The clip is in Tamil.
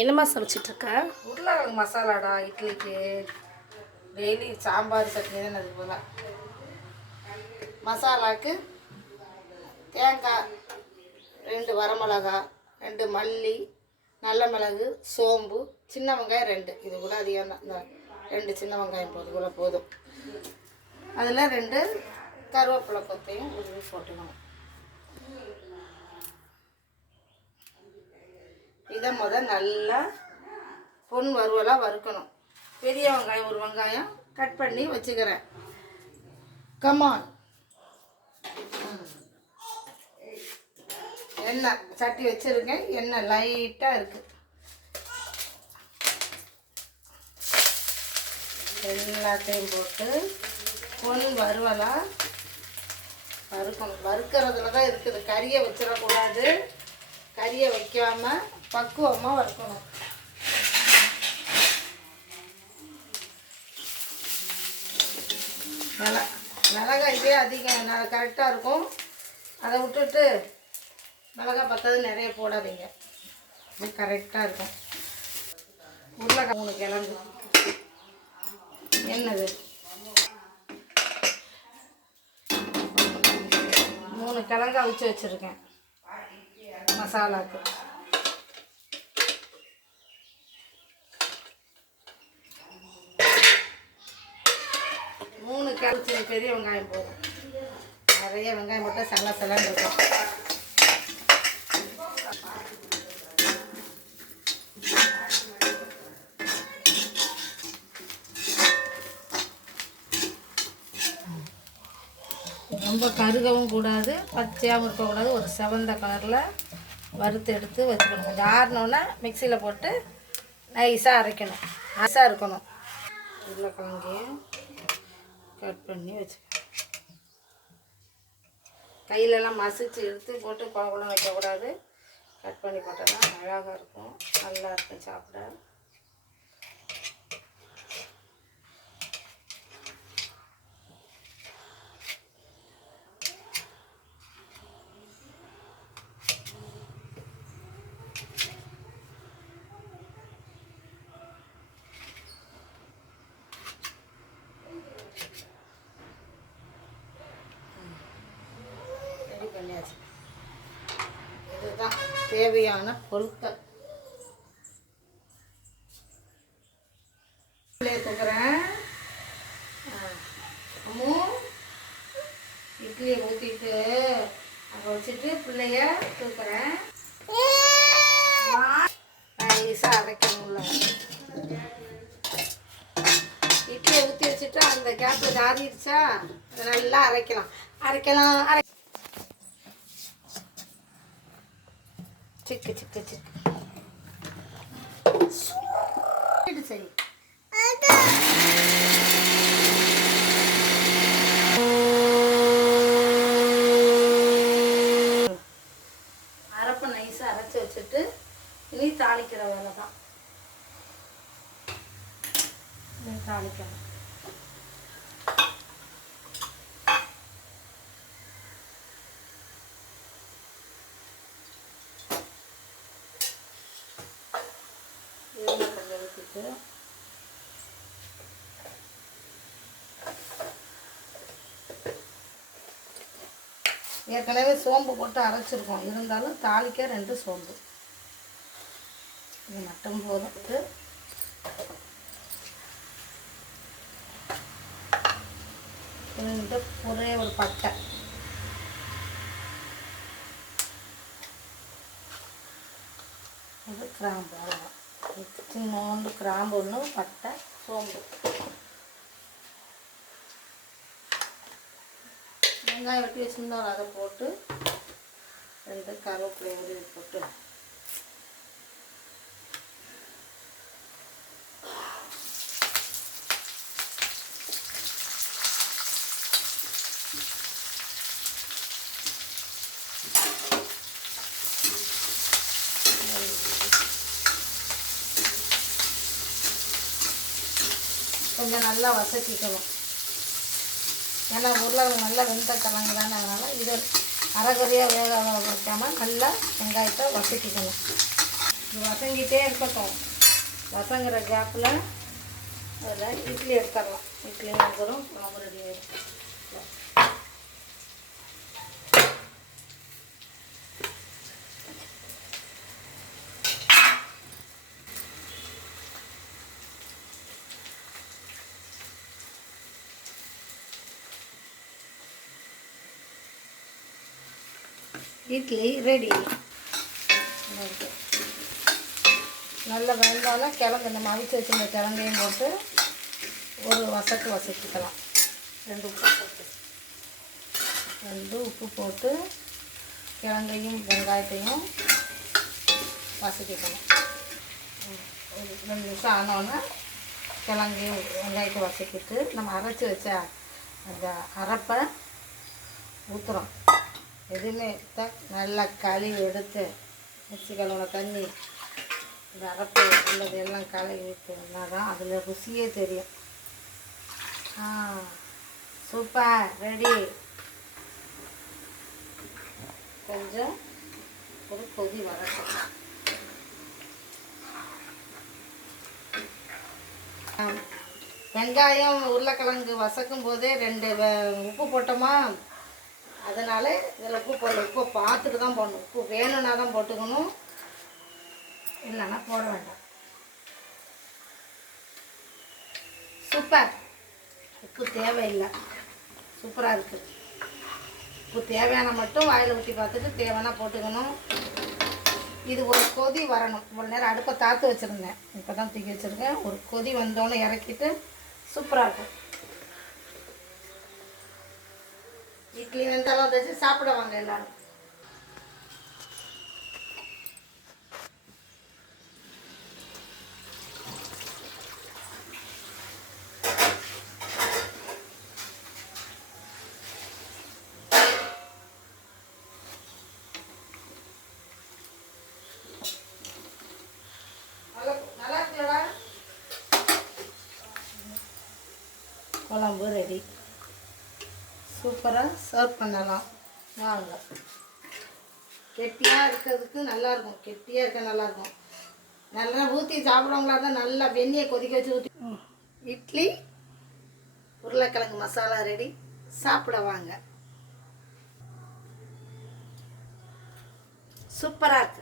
என்னம்மா சமைச்சிட்ருக்க? உருளைக்கிழங்கு மசாலாடா. இட்லிக்கு டெய்லி சாம்பார் சட்னி தான். அது போல் மசாலாவுக்கு தேங்காய் 2 வரமிளகா, 2 மல்லி, நல்ல மிளகு, சோம்பு, சின்ன வெங்காயம் 2. இது கூட அதிகம் தான். இந்த 2 சின்ன வெங்காயம் போதும். அதில் 2 கருவேப்பிலை கொத்தையும் உருவி போட்டுக்கணும். இதை நல்லா பொன் வறுவலாக வறுக்கணும். பெரிய வெங்காயம் 1 வெங்காயம் கட் பண்ணி வச்சுக்கிறேன். கமான். எண்ணெய் சட்டி வச்சுருக்கேன். எண்ணெய் லைட்டாக இருக்குது. எல்லாத்தையும் போட்டு பொன் வறுவலாக வறுக்கணும். வறுக்கிறதுல தான் இருக்குது. கறியை வச்சிடக்கூடாது. கறியை வைக்காமல் பக்குவமாக வறுக்கணும். மிளகாய் இதே அதிகம் கரெக்டாக இருக்கும். அதை விட்டுட்டு மிளகாய் பத்தது நிறைய போடாதீங்க. இது கரெக்டாக இருக்கும். உருளைக்கிழங்கு 3 கிழங்கு. என்னது 3 கிழங்கு அவிச்சு வச்சுருக்கேன் மசாலாவுக்கு. பெரிய வெங்காயம் போதும். நிறைய வெங்காயம் போட்டால் சலன்னு இருக்கும். ரொம்ப கருகவும் கூடாது, பச்சையாகவும் இருக்கக்கூடாது. ஒரு செவந்த கலரில் வறுத்து எடுத்து வச்சுக்கணும். கொஞ்சம் ஆறினோன்னா மிக்சியில் போட்டு நைஸாக அரைக்கணும். நைஸாக இருக்கணும். உருளைக்கிழங்கையும் கட் பண்ணி வச்சுக்கணும். கையிலலாம் மசிச்சு எடுத்து போட்டு குழம்புலாம் வைக்கக்கூடாது. கட் பண்ணி போட்டால் தான் அழகாக இருக்கும், நல்லா இருக்கும் சாப்பிட. இதுதான் தேவையான பொருட்கள். தூக்குறேன். இட்லியை ஊற்றிட்டு அங்கே வச்சுட்டு பிள்ளைய தூக்குறேன். நைஸாக அரைக்கணும்ல. இட்லியை ஊற்றி வச்சுட்டு அந்த கேப்பில் ஆறிடுச்சா அதை நல்லா அரைக்கலாம். சிக்கு சரி. அரைப்பை நைஸாக அரைச்சி வச்சுட்டு இனி தாளிக்கிற வேலை தான். தாளிக்கணும். ஏற்கனவே சோம்பு போட்டு அரைச்சிருக்கோம். இருந்தாலும் தாளிக்க 2 சோம்பு. இது மட்டும் போதும். ஒரே ஒரு பட்டை, இது கிராம்பு. சின்னோண்டு கிராம்பு 1, பட்டை, சோம்பு. வெங்காயம் வெட்டி வச்சுருந்தோம், அதை போட்டு 2 கருவேப்பிலை உருவி போட்டு கொஞ்சம் நல்லா வசக்கிக்கணும். ஏன்னா உருளைக்கிழங்கு நல்லா வெந்த கிழங்கு தானே, அதனால் இதை அரைகுறையாக வேக வைக்காமல் நல்லா வெங்காயத்தை வசக்கிக்கணும். இது வசங்கிட்டே இருக்கட்டும். வசங்குற கேப்பில் அதில் இட்லி எடுத்துடலாம். இட்லி எடுத்துடும், குழம்பு ரெடி ஆகிடும். இட்லி ரெடி. நல்லா வெந்தாலும் கிழங்கு நம்ம அவிச்சு வச்சுருந்த கிழங்கையும் போட்டு ஒரு வசக்கிக்கலாம். 2 உப்பு போட்டு கிழங்கையும் வெங்காயத்தையும் வசக்கிக்கணும். ஒரு 2 நிமிஷம் ஆனோன்னா கிழங்கையும் வெங்காயத்தை வசக்கிட்டு நம்ம அரைச்சி வச்ச அந்த அரைப்பை ஊற்றுறோம். எதுவுமே நல்லா கழுவி எடுத்து மிக்ஸி கழுவுன தண்ணி இந்த அரைப்பு உள்ளது எல்லாம் கழுவி ஊற்றினா தான் அதில் ருசியே தெரியும். Super ready. கொஞ்சம் ஒரு கொதி வரட்டும். வெங்காயம் உருளைக்கிழங்கு வசக்கும் போதே 2 உப்பு போட்டோமா, அதனால் இதில் உப்பு போடல. உப்பு பார்த்துட்டு தான் போடணும். உப்பு வேணும்னா தான் போட்டுக்கணும், இல்லைன்னா போட வேண்டாம். சூப்பர். உப்பு தேவையில்லை, சூப்பராக இருக்குது. உப்பு தேவையான மட்டும் வாயில் ஊற்றி பார்த்துட்டு தேவைன்னா போட்டுக்கணும். இது ஒரு கொதி வரணும். இவ்வளோ நேரம் அடுப்பை தாத்து வச்சுருந்தேன், இப்போ தான் தூக்கி வச்சுருக்கேன். ஒரு கொதி வந்தோன்னே இறக்கிட்டு சூப்பராக இருக்கும். இட்லி வெந்தாலும் வச்சு சாப்பிடுவாங்க எல்லாரும். நல்லா இருக்குல்லடா. குழம்பு ரெடி. சூப்பராக சர்வ் பண்ணலாம். வாங்க. கெட்டியாக இருக்கிறதுக்கு நல்லாயிருக்கும். கெட்டியாக இருக்க நல்லாயிருக்கும். நல்லா ஊற்றி சாப்பிட்றவங்களா தான் நல்லா வெந்நியை கொதிக்க வச்சு ஊற்றி. இட்லி உருளைக்கிழங்கு மசாலா ரெடி. சாப்பிட வாங்க. சூப்பராக இருக்குது.